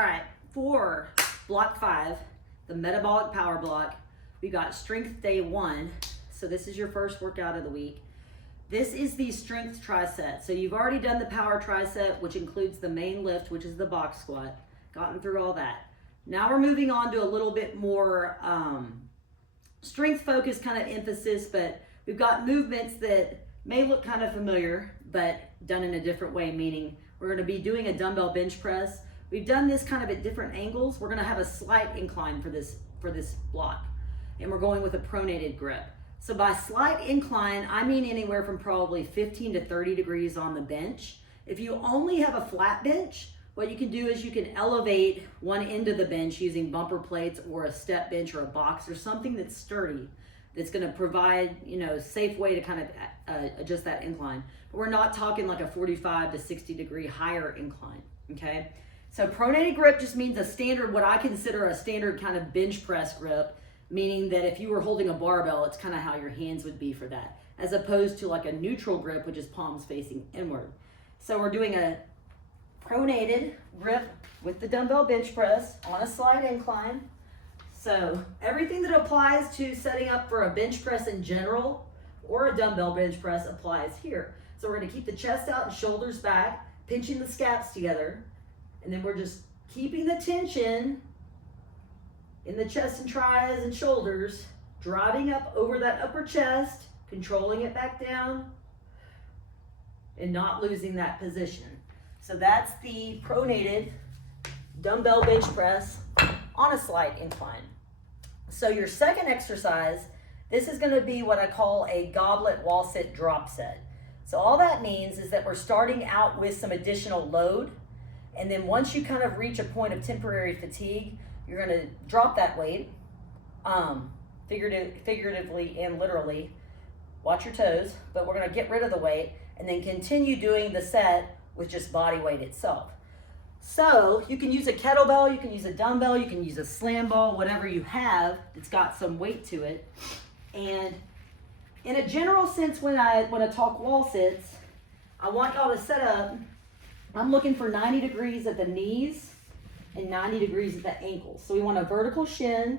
All right, for block 5, the metabolic power block, we got strength day 1. So this is your first workout of the week. This is the strength tri-set. So you've already done the power tri-set, which includes the main lift, which is the box squat. Gotten through all that. Now we're moving on to a little bit more strength focused kind of emphasis, but we've got movements that may look kind of familiar, but done in a different way, meaning we're going to be doing a dumbbell bench press. We've done this kind of at different angles. We're going to have a slight incline for this block, and we're going with a pronated grip. So by slight incline, I mean anywhere from probably 15 to 30 degrees on the bench. If you only have a flat bench, what you can do is you can elevate one end of the bench using bumper plates or a step bench or a box or something that's sturdy, that's going to provide, safe way to kind of adjust that incline. But we're not talking like a 45 to 60 degree higher incline, okay? So pronated grip just means a standard, what I consider a standard kind of bench press grip, meaning that if you were holding a barbell, it's kind of how your hands would be for that, as opposed to like a neutral grip, which is palms facing inward. So we're doing a pronated grip with the dumbbell bench press on a slight incline. So everything that applies to setting up for a bench press in general or a dumbbell bench press applies here. So we're going to keep the chest out and shoulders back, pinching the scaps together, and then we're just keeping the tension in the chest and tries and shoulders, driving up over that upper chest, controlling it back down, and not losing that position. So that's the pronated dumbbell bench press on a slight incline. So your second exercise, this is going to be what I call a goblet wall sit drop set. So all that means is that we're starting out with some additional load, and then once you kind of reach a point of temporary fatigue, you're going to drop that weight, figuratively and literally. Watch your toes, but we're going to get rid of the weight and then continue doing the set with just body weight itself. So you can use a kettlebell, you can use a dumbbell, you can use a slam ball, whatever you have that's got some weight to it. And in a general sense, when I talk wall sits, I want y'all to set up, I'm looking for 90 degrees at the knees and 90 degrees at the ankles. So we want a vertical shin,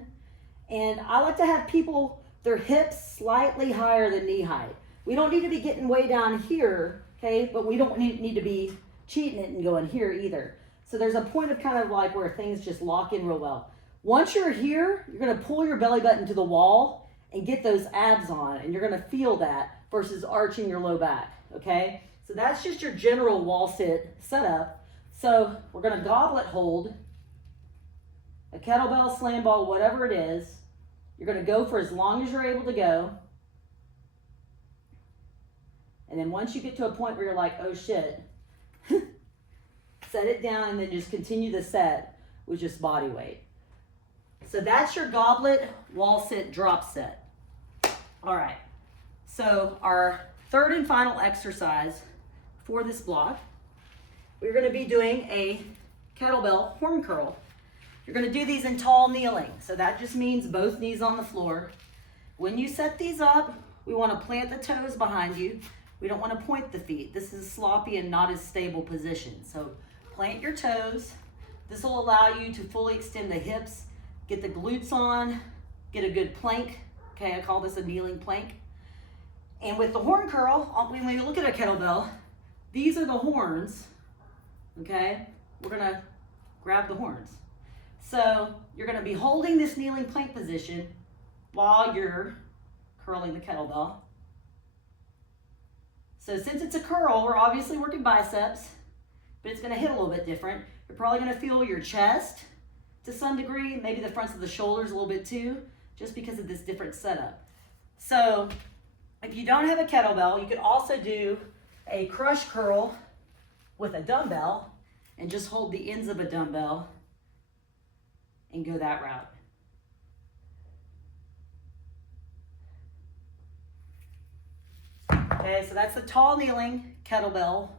and I like to have people, their hips slightly higher than knee height. We don't need to be getting way down here, okay, but we don't need to be cheating it and going here either. So there's a point of kind of like where things just lock in real well. Once you're here, you're going to pull your belly button to the wall and get those abs on, and you're going to feel that versus arching your low back, okay? So that's just your general wall sit setup. So we're going to goblet hold, a kettlebell, slam ball, whatever it is. You're going to go for as long as you're able to go. And then once you get to a point where you're like, oh shit, set it down and then just continue the set with just body weight. So that's your goblet wall sit drop set. All right, so our third and final exercise for this block, we're going to be doing a kettlebell horn curl. You're going to do these in tall kneeling. So that just means both knees on the floor. When you set these up, we want to plant the toes behind you. We don't want to point the feet. This is a sloppy and not as stable position. So plant your toes. This will allow you to fully extend the hips, get the glutes on, get a good plank. Okay, I call this a kneeling plank. And with the horn curl, when you look at a kettlebell, these are the horns, okay? We're gonna grab the horns. So you're gonna be holding this kneeling plank position while you're curling the kettlebell. So since it's a curl, we're obviously working biceps, but it's gonna hit a little bit different. You're probably gonna feel your chest to some degree, maybe the fronts of the shoulders a little bit too, just because of this different setup. So if you don't have a kettlebell, you could also do a crush curl with a dumbbell and just hold the ends of a dumbbell and go that route. Okay, so that's the tall kneeling kettlebell